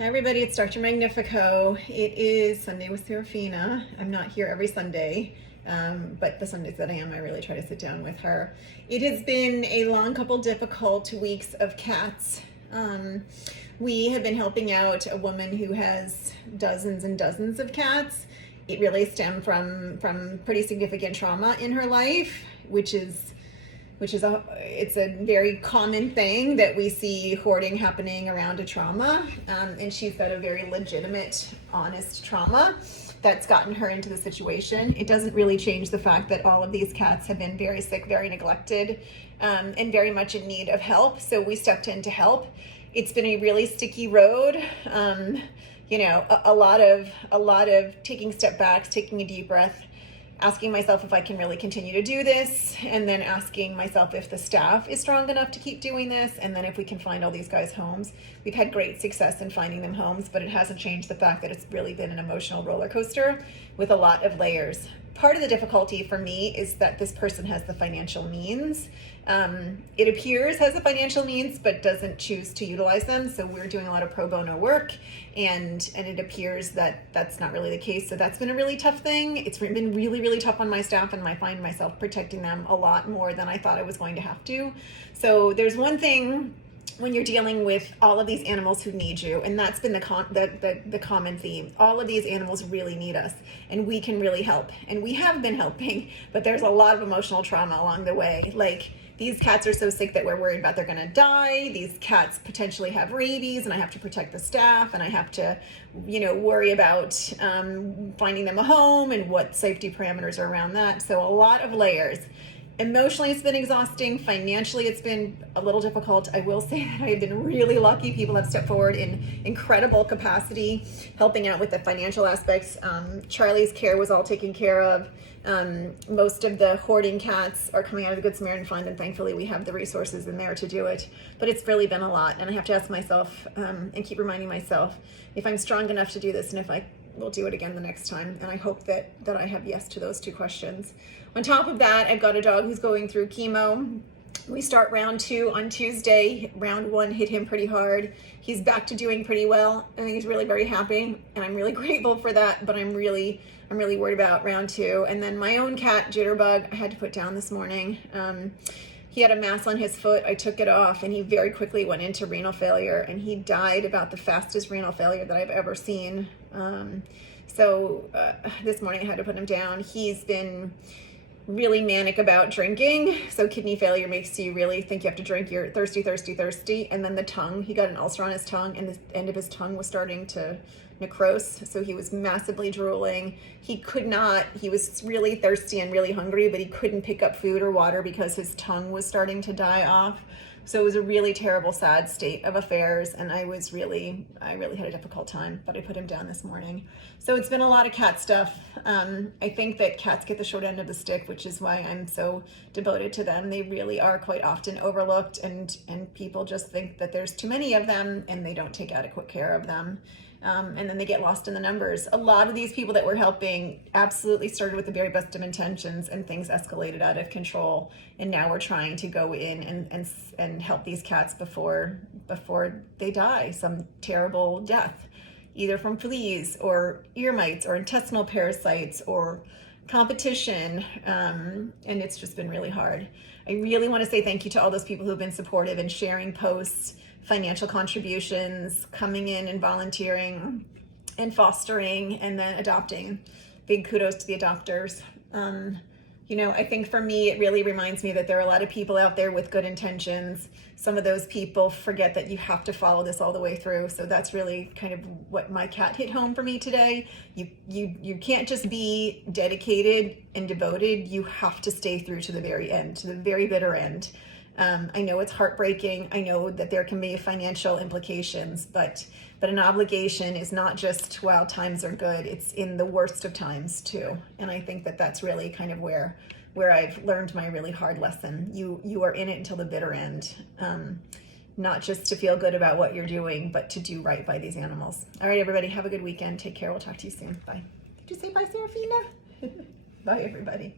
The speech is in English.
Hi everybody, it's Dr. Magnifico. It is Sunday with Seraphina. I'm not here every Sunday, but the Sundays that I am, I really try to sit down with her. It has been a long couple difficult weeks of cats. We have been helping out a woman who has dozens and dozens of cats. It really stemmed from pretty significant trauma in her life, which is it's a very common thing that we see hoarding happening around a trauma, and she's got a very legitimate, honest trauma that's gotten her into the situation. It doesn't really change the fact that all of these cats have been very sick, very neglected, and very much in need of help. So we stepped in to help. It's been a really sticky road. A lot of taking step backs, taking a deep breath, asking myself if I can really continue to do this, and then asking myself if the staff is strong enough to keep doing this, and then if we can find all these guys homes. We've had great success in finding them homes, but it hasn't changed the fact that it's really been an emotional roller coaster with a lot of layers. Part of the difficulty for me is that this person has the financial means. It appears has the financial means, but doesn't choose to utilize them. So we're doing a lot of pro bono work, and it appears that that's not really the case. So that's been a really tough thing. It's been really, really tough on my staff, and I find myself protecting them a lot more than I thought I was going to have to. So there's one thing when you're dealing with all of these animals who need you, and that's been the common theme. All of these animals really need us, and we can really help, and we have been helping, but there's a lot of emotional trauma along the way. Like, these cats are so sick that we're worried about they're gonna die. These cats potentially have rabies, and I have to protect the staff, and I have to, worry about finding them a home and what safety parameters are around that. So a lot of layers. Emotionally, it's been exhausting. Financially, it's been a little difficult. I will say that I have been really lucky. People have stepped forward in incredible capacity, helping out with the financial aspects. Charlie's care was all taken care of. Most of the hoarding cats are coming out of the Good Samaritan Fund, and thankfully we have the resources in there to do it. But it's really been a lot, and I have to ask myself and keep reminding myself if I'm strong enough to do this, and if I will do it again the next time. And I hope that I have yes to those two questions. On top of that, I've got a dog who's going through chemo. We start round 2 on Tuesday. Round 1 hit him pretty hard. He's back to doing pretty well, and he's really very happy, and I'm really grateful for that, but I'm really worried about round 2. And then my own cat, Jitterbug, I had to put down this morning. He had a mass on his foot. I took it off, and he very quickly went into renal failure, and he died about the fastest renal failure that I've ever seen. This morning I had to put him down. He's been really manic about drinking. So kidney failure makes you really think you have to drink. You're thirsty. And then the tongue, he got an ulcer on his tongue, and the end of his tongue was starting to necrose. So he was massively drooling. He was really thirsty and really hungry, but he couldn't pick up food or water because his tongue was starting to die off. So it was a really terrible, sad state of affairs, and I really had a difficult time, but I put him down this morning. So it's been a lot of cat stuff. I think that cats get the short end of the stick, which is why I'm so devoted to them. They really are quite often overlooked, and people just think that there's too many of them, and they don't take adequate care of them. And then they get lost in the numbers. A lot of these people that we're helping absolutely started with the very best of intentions, and things escalated out of control. And now we're trying to go in and help these cats before they die some terrible death, either from fleas or ear mites or intestinal parasites or competition. And it's just been really hard. I really want to say thank you to all those people who've been supportive and sharing posts, financial contributions, coming in and volunteering and fostering, and then adopting. Big kudos to the adopters. I think for me, it really reminds me that there are a lot of people out there with good intentions. Some of those people forget that you have to follow this all the way through. So that's really kind of what my cat hit home for me today. You can't just be dedicated and devoted. You have to stay through to the very end, to the very bitter end. I know it's heartbreaking. I know that there can be financial implications, but an obligation is not just while times are good. It's in the worst of times too. And I think that that's really kind of where I've learned my really hard lesson. You are in it until the bitter end, not just to feel good about what you're doing, but to do right by these animals. All right, everybody, have a good weekend. Take care. We'll talk to you soon. Bye. Did you say bye, Seraphina? Bye, everybody.